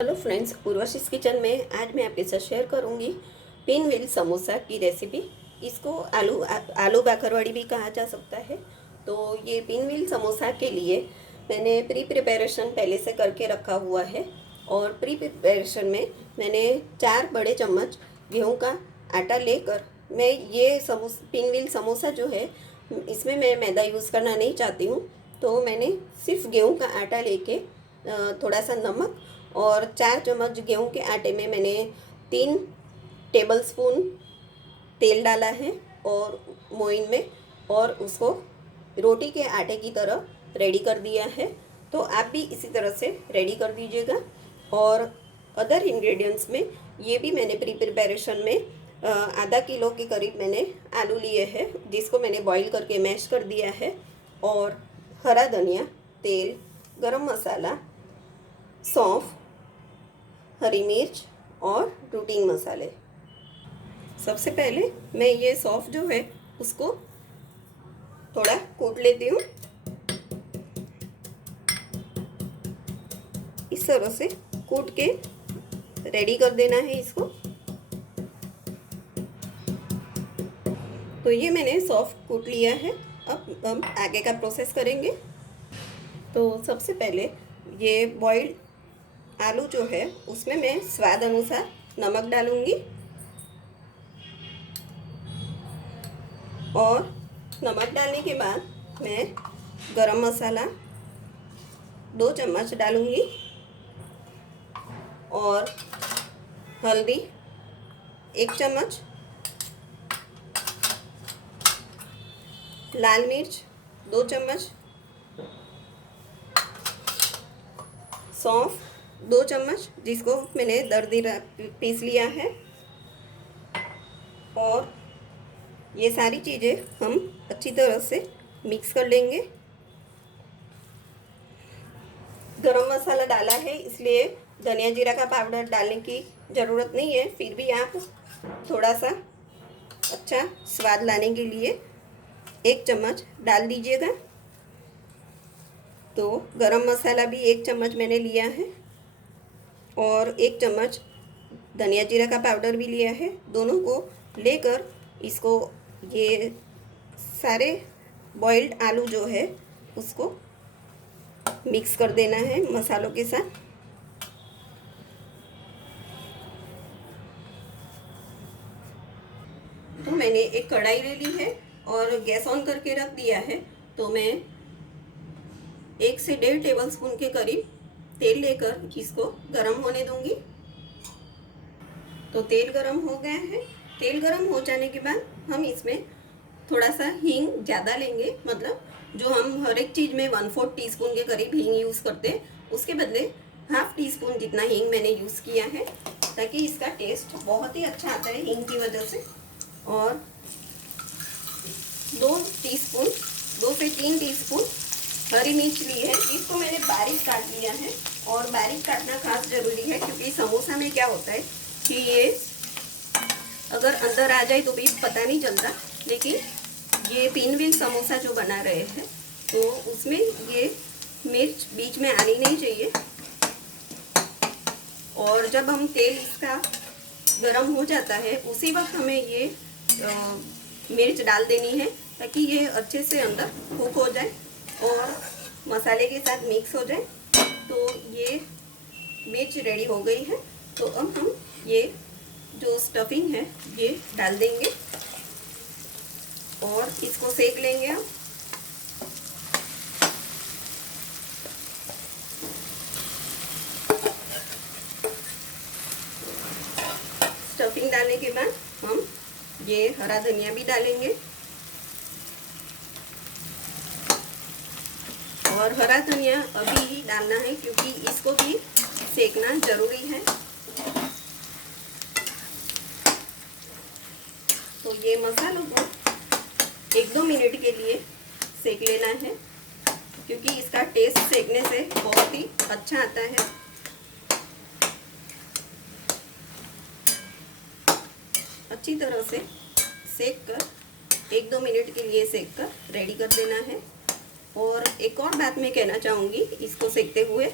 Hello friends, उर्वशीज kitchen में आज मैं आपके साथ शेयर करूंगी पिन व्हील समोसा की रेसिपी। इसको आलू बाकरवाड़ी भी कहा जा सकता है। तो ये पिन व्हील समोसा के लिए मैंने प्रिपरेशन पहले से करके रखा हुआ है। और प्रिपरेशन में मैंने 4 बड़े चम्मच गेहूं का आटा लेकर मैं ये पिन व्हील समोसा जो है इसमें मैं मैदा यूज़ करना नहीं चाहती हूँ। तो मैंने सिर्फ गेहूं का आटा लेके थोड़ा सा नमक और 4 चम्मच गेहूं के आटे में मैंने 3 टेबलस्पून तेल डाला है और मोइन में, और उसको रोटी के आटे की तरह रेडी कर दिया है। तो आप भी इसी तरह से रेडी कर दीजिएगा। और अदर इंग्रेडिएंट्स में ये भी मैंने प्रिपरेशन में आधा किलो के करीब मैंने आलू लिए हैं, जिसको मैंने बॉईल करके मैश कर दिया है। और हरा धनिया, तेल, गरम मसाला, सौंफ, हरी मिर्च और रूटीन मसाले। सबसे पहले मैं ये सौंफ जो है उसको थोड़ा कूट लेती हूँ। इस तरह से कूट के रेडी कर देना है इसको। तो ये मैंने सौंफ कूट लिया है। अब हम आगे का प्रोसेस करेंगे। तो सबसे पहले ये बॉइल्ड आलू जो है उसमें मैं स्वाद अनुसार नमक डालूंगी, और नमक डालने के बाद मैं गरम मसाला 2 चम्मच डालूंगी, और हल्दी 1 चम्मच, लाल मिर्च 2 चम्मच, सौंफ 2 चम्मच जिसको मैंने दरदरा पीस लिया है। और ये सारी चीज़ें हम अच्छी तरह से मिक्स कर लेंगे। गरम मसाला डाला है इसलिए धनिया जीरा का पाउडर डालने की ज़रूरत नहीं है, फिर भी आप थोड़ा सा अच्छा स्वाद लाने के लिए 1 चम्मच डाल दीजिएगा। तो गरम मसाला भी 1 चम्मच मैंने लिया है, और 1 चम्मच धनिया जीरा का पाउडर भी लिया है। दोनों को लेकर इसको ये सारे बॉइल्ड आलू जो है उसको मिक्स कर देना है मसालों के साथ। तो मैंने एक कढ़ाई ले ली है और गैस ऑन करके रख दिया है। तो मैं 1 से 1.5 टेबलस्पून के करीब तेल लेकर इसको गरम होने दूंगी। तो तेल गरम हो गया है। तेल गरम हो जाने के बाद हम इसमें थोड़ा सा हींग ज़्यादा लेंगे, मतलब जो हम हर एक चीज़ में 1/4 टीस्पून के करीब हींग यूज़ करते हैं, उसके बदले ½ टीस्पून जितना हींग मैंने यूज़ किया है, ताकि इसका टेस्ट बहुत ही अच्छा आता है हींग की वजह से। और 2 से 3 टीस्पून हरी मिर्च ली है, इसको मैंने बारीक काट लिया है। और बारीक काटना खास ज़रूरी है, क्योंकि समोसा में क्या होता है कि ये अगर अंदर आ जाए तो भी पता नहीं चलता, लेकिन ये पिन व्हील समोसा जो बना रहे हैं तो उसमें ये मिर्च बीच में आनी नहीं चाहिए। और जब हम तेल इसका गरम हो जाता है उसी वक्त हमें ये मिर्च डाल देनी है, ताकि ये अच्छे से अंदर कुक हो जाए और मसाले के साथ मिक्स हो जाए। तो ये मिर्च रेडी हो गई है। तो अब हम ये जो स्टफिंग है ये डाल देंगे और इसको सेक लेंगे हम। स्टफिंग डालने के बाद हम ये हरा धनिया भी डालेंगे, और हरा धनिया अभी ही डालना है क्योंकि इसको भी सेकना जरूरी है। तो ये मसालों को 1-2 मिनट के लिए सेक लेना है, क्योंकि इसका टेस्ट सेकने से बहुत ही अच्छा आता है। अच्छी तरह से सेक कर 1-2 मिनट के लिए सेक कर रेडी कर देना है। और एक और बात मैं कहना चाहूँगी इसको सेकते हुए,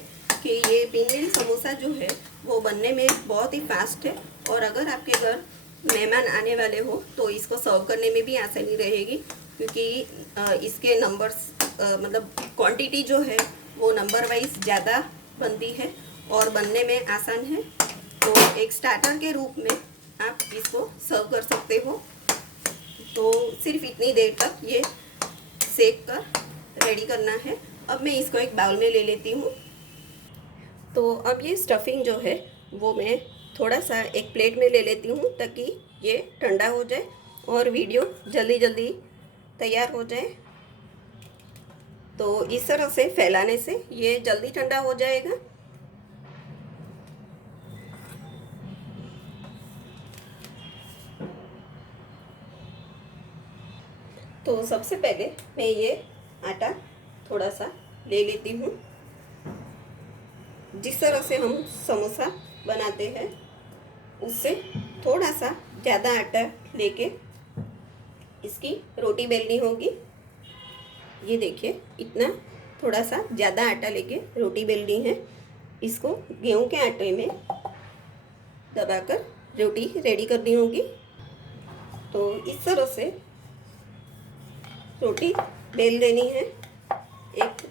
कि ये पिन व्हील समोसा जो है वो बनने में बहुत ही फास्ट है। और अगर आपके घर मेहमान आने वाले हो तो इसको सर्व करने में भी आसानी रहेगी, क्योंकि इसके नंबर्स मतलब क्वांटिटी जो है वो नंबर वाइज ज़्यादा बनती है और बनने में आसान है। तो एक स्टार्टर के रूप में आप इसको सर्व कर सकते हो। तो सिर्फ इतनी देर तक ये सेक कर रेडी करना है। अब मैं इसको एक बाउल में ले लेती हूँ। तो अब ये स्टफिंग जो है वो मैं थोड़ा सा एक प्लेट में ले लेती हूँ ताकि ये ठंडा हो जाए और वीडियो जल्दी जल्दी तैयार हो जाए। तो इस तरह से फैलाने से ये जल्दी ठंडा हो जाएगा। तो सबसे पहले मैं ये आटा थोड़ा सा ले लेती हूँ। जिस तरह से हम समोसा बनाते हैं उससे थोड़ा सा ज़्यादा आटा लेके इसकी रोटी बेलनी होगी। ये देखिए, इतना थोड़ा सा ज़्यादा आटा लेके रोटी बेलनी है। इसको गेहूं के आटे में दबाकर रोटी रेडी करनी होगी। तो इस तरह से रोटी बेल देनी है। एक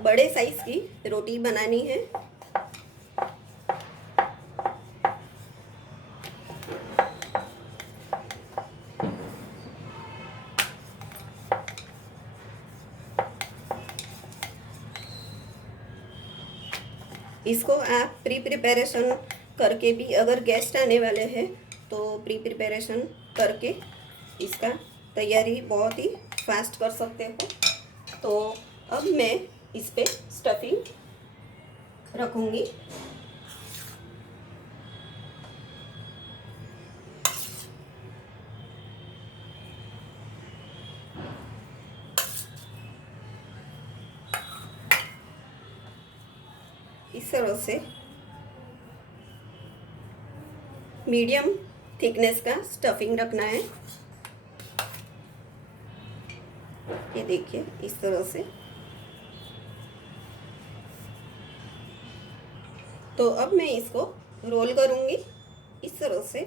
बड़े साइज की रोटी बनानी है। इसको आप प्रिपरेशन करके भी, अगर गेस्ट आने वाले हैं तो प्रिपरेशन करके इसका तैयारी बहुत ही फास्ट कर सकते हो। तो अब मैं इस पे स्टफिंग रखूँगी। इस तरह से मीडियम थिकनेस का स्टफिंग रखना है। ये देखिए, इस तरह से। तो अब मैं इसको रोल करूँगी। इस तरह से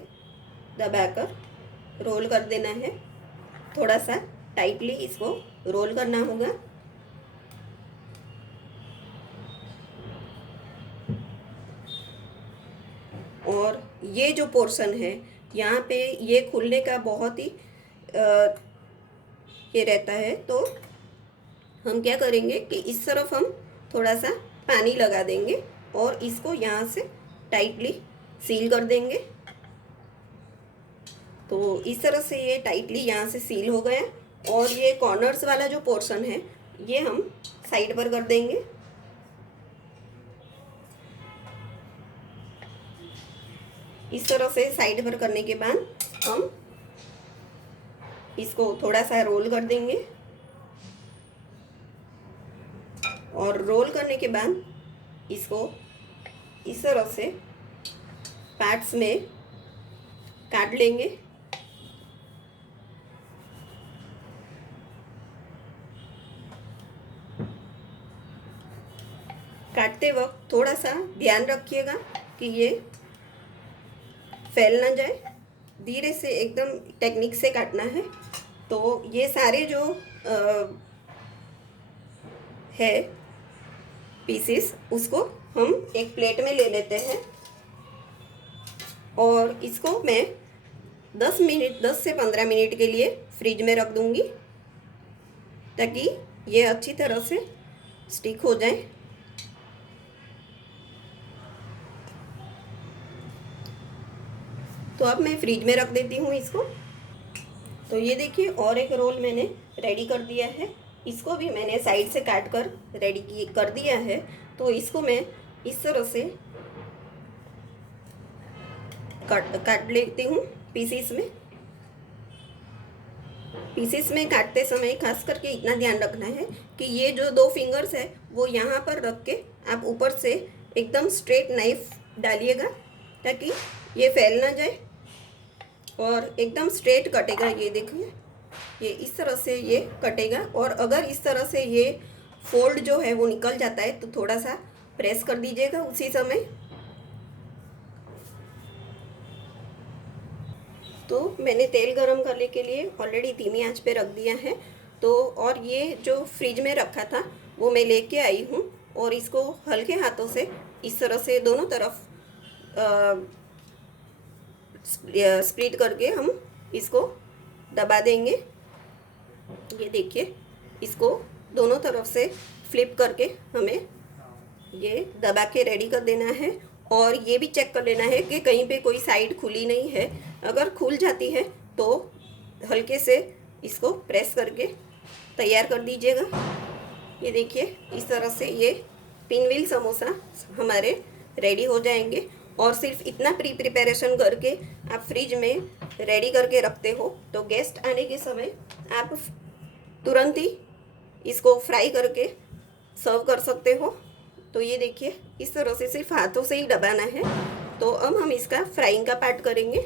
दबाकर रोल कर देना है। थोड़ा सा टाइटली इसको रोल करना होगा। और ये जो पोर्शन है यहाँ पे ये खुलने का बहुत ही ये रहता है। तो हम क्या करेंगे कि इस तरफ हम थोड़ा सा पानी लगा देंगे और इसको यहाँ से टाइटली सील कर देंगे। तो इस तरह से ये टाइटली यहाँ से सील हो गया। और ये कॉर्नर्स वाला जो पोर्शन है ये हम साइड पर कर देंगे। इस तरह से साइड पर करने के बाद हम इसको थोड़ा सा रोल कर देंगे। और रोल करने के बाद इसको इस तरह से पार्ट्स में काट लेंगे। काटते वक्त थोड़ा सा ध्यान रखिएगा कि ये फैल ना जाए। धीरे से एकदम टेक्निक से काटना है। तो ये सारे जो है पीसेस उसको हम एक प्लेट में ले लेते हैं। और इसको मैं 10 से 15 मिनट के लिए फ्रिज में रख दूंगी ताकि ये अच्छी तरह से स्टिक हो जाए। तो अब मैं फ्रिज में रख देती हूँ इसको। तो ये देखिए, और एक रोल मैंने रेडी कर दिया है। इसको भी मैंने साइड से काट कर रेडी कर दिया है। तो इसको मैं इस तरह से काट लेती हूँ पीसेस में। पीसेस में काटते समय खास करके इतना ध्यान रखना है कि ये जो 2 फिंगर्स है वो यहाँ पर रख के आप ऊपर से एकदम स्ट्रेट नाइफ डालिएगा ताकि ये फैल ना जाए और एकदम स्ट्रेट कटेगा। ये देखिए, ये इस तरह से ये कटेगा। और अगर इस तरह से ये फोल्ड जो है वो निकल जाता है तो थोड़ा सा प्रेस कर दीजिएगा उसी समय। तो मैंने तेल गरम करने के लिए ऑलरेडी धीमी आंच पे रख दिया है। तो और ये जो फ्रिज में रखा था वो मैं लेके आई हूँ और इसको हल्के हाथों से इस तरह से दोनों तरफ स्प्लिट करके हम इसको दबा देंगे। ये देखिए, इसको दोनों तरफ से फ्लिप करके हमें ये दबा के रेडी कर देना है। और ये भी चेक कर लेना है कि कहीं पे कोई साइड खुली नहीं है। अगर खुल जाती है तो हल्के से इसको प्रेस करके तैयार कर दीजिएगा। ये देखिए, इस तरह से ये पिनव्हील समोसा हमारे रेडी हो जाएंगे। और सिर्फ इतना प्रिपरेशन करके आप फ्रिज में रेडी करके रखते हो तो गेस्ट आने के समय आप तुरंत ही इसको फ्राई करके सर्व कर सकते हो। तो ये देखिए, इस तरह से सिर्फ हाथों से ही दबाना है। तो अब हम इसका फ्राइंग का पार्ट करेंगे।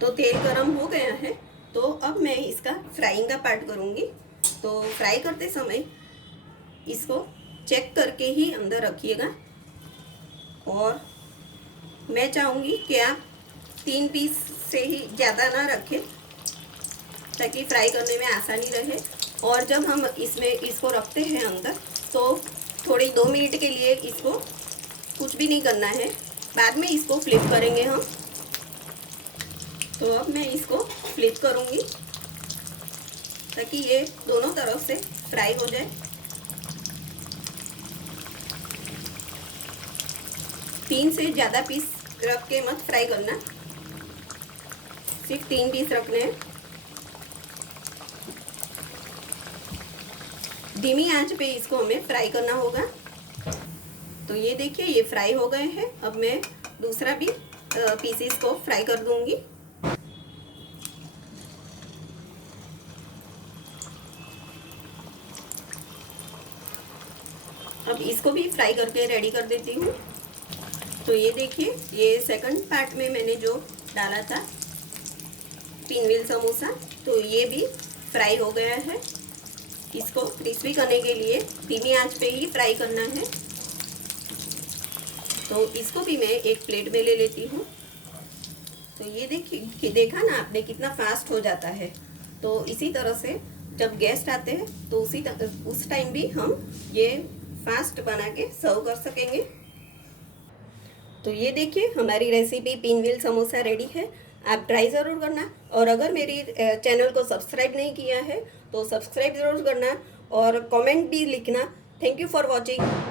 तो तेल गरम हो गया है, तो अब मैं इसका फ्राइंग का पार्ट करूँगी। तो फ्राई करते समय इसको चेक करके ही अंदर रखिएगा। और मैं चाहूँगी कि आप 3 पीस से ही ज़्यादा ना रखें ताकि फ्राई करने में आसानी रहे। और जब हम इसको रखते हैं अंदर तो थोड़ी 2 मिनट के लिए इसको कुछ भी नहीं करना है, बाद में इसको फ्लिप करेंगे हम। तो अब मैं इसको फ्लिप करूँगी ताकि ये दोनों तरफ से फ्राई हो जाए। 3 से ज़्यादा पीस रख के मत फ्राई करना, सिर्फ 3 पीस रखने हैं। धीमी आंच पे इसको हमें फ्राई करना होगा। तो ये देखिए, ये फ्राई हो गए हैं। अब मैं दूसरा भी पीसेस को फ्राई कर दूंगी। अब इसको भी फ्राई करके रेडी कर देती हूँ। तो ये देखिए, ये सेकंड पार्ट में मैंने जो डाला था पिनव्हील समोसा, तो ये भी फ्राई हो गया है। इसको क्रिस्पी करने के लिए धीमी आंच पे ही फ्राई करना है। तो इसको भी मैं एक प्लेट में ले लेती हूँ। तो ये देखिए, देखा ना आपने कितना फास्ट हो जाता है। तो इसी तरह से जब गेस्ट आते हैं तो उस टाइम भी हम ये फास्ट बना के सर्व कर सकेंगे। तो ये देखिए, हमारी रेसिपी पिनव्हील समोसा रेडी है। आप ट्राई ज़रूर करना। और अगर मेरी चैनल को सब्सक्राइब नहीं किया है तो सब्सक्राइब ज़रूर करना और कमेंट भी लिखना। Thank you for watching.